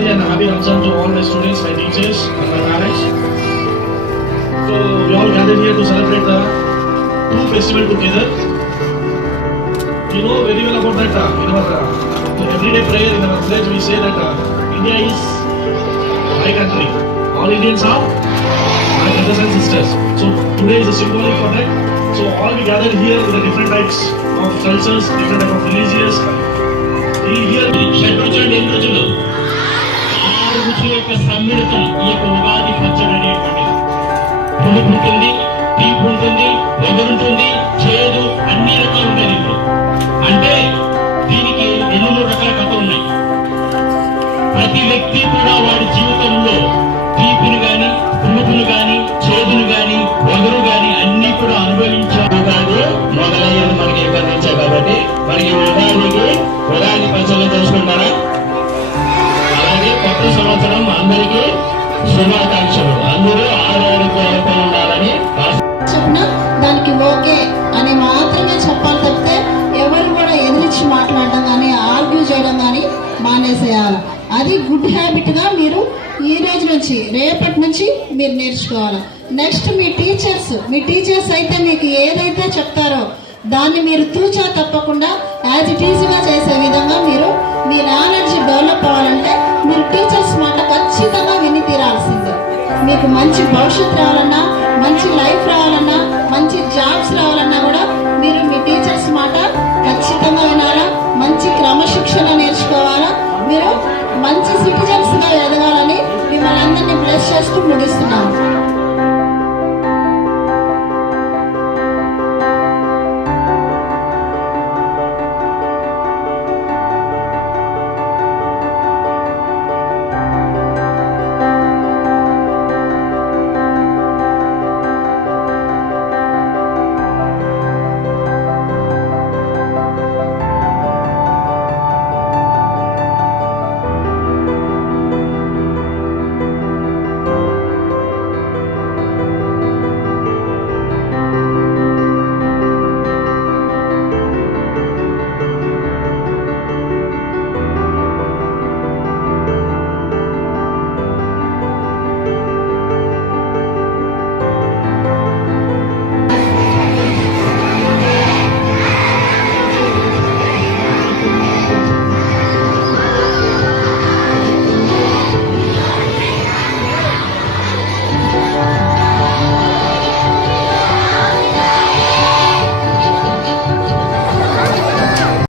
Diwali and happy Ramzan to all my students, my teachers and my parents. So we all gathered here to celebrate the two festivals together. You know very well about that. In our everyday prayer in our pledge we say that India is my country. All Indians are my brothers and sisters. So today is a symbolic for that. So all we gathered here with the different types of cultures, different type of religious. Here షడ్రుచులు ఎన్ని రుచులు 6 రుచుల యొక్క సమ్మిళితం ఈ యొక్క ఉగాది పచ్చడి అనేటువంటిది. పులుపు ఉంటుంది, తీపి ఉంటుంది, వగరుంటుంది, చేదు, అన్ని రకాలు ఉంటాయి దీంట్లో. అంటే దీనికి 2 రకాల కథలు ఉన్నాయి. ప్రతి వ్యక్తి కూడా వాడి జీవితంలో తీపిని గాని, పులుపును గాని, చేదును గాని, వగరు గాని అన్ని కూడా అనుభవించాము. కాదు మొదలయ్యేది మనకి ఎక్కడి నుంచే. కాబట్టి మనకి ఉగాది పచ్చళ్ళు చేసుకుంటారా? అలాగే కొత్త సంవత్సరం అందరికీ శుభాకాంక్షలు. అందరూ ఆరోగ్యంతో ఉండాలని చెప్పిన దానికి ఓకే అని మాత్రమే చెప్పాలి తప్పితే ఎవరు కూడా ఎదిరించి మాట్లాడడం కానీ ఆర్గ్యూ చేయడం కానీ మానేసేయాలి. అది గుడ్ హ్యాబిట్ గా మీరు ఈ రోజు నుంచి రేపటి నుంచి మీరు నేర్చుకోవాలి. నెక్స్ట్ మీ టీచర్స్ అయితే మీకు ఏదైతే చెప్తారో దాన్ని మీరు తూచా తప్పకుండా యాజ్ ఇట్ ఈజీగా చేసే విధంగా మీరు మీ నాలెడ్జ్ డెవలప్ అవ్వాలంటే మీరు టీచర్స్ మాట ఖచ్చితంగా విని తీరాల్సిందే. మీకు మంచి భవిష్యత్తు రావాలన్నా, మంచి లైఫ్ రావాలన్నా, మంచి జాబ్స్ రావాలన్నా కూడా మీరు మీ టీచర్స్ మాట ఖచ్చితంగా వినాలా. మంచి క్రమశిక్షణ నేర్చుకోవాలా. మీరు మంచి సిటిజన్స్ గా ఎదగాలని మిమ్మల్ని అందరినీ బ్లెస్ చేస్తూ ముగిస్తున్నాను.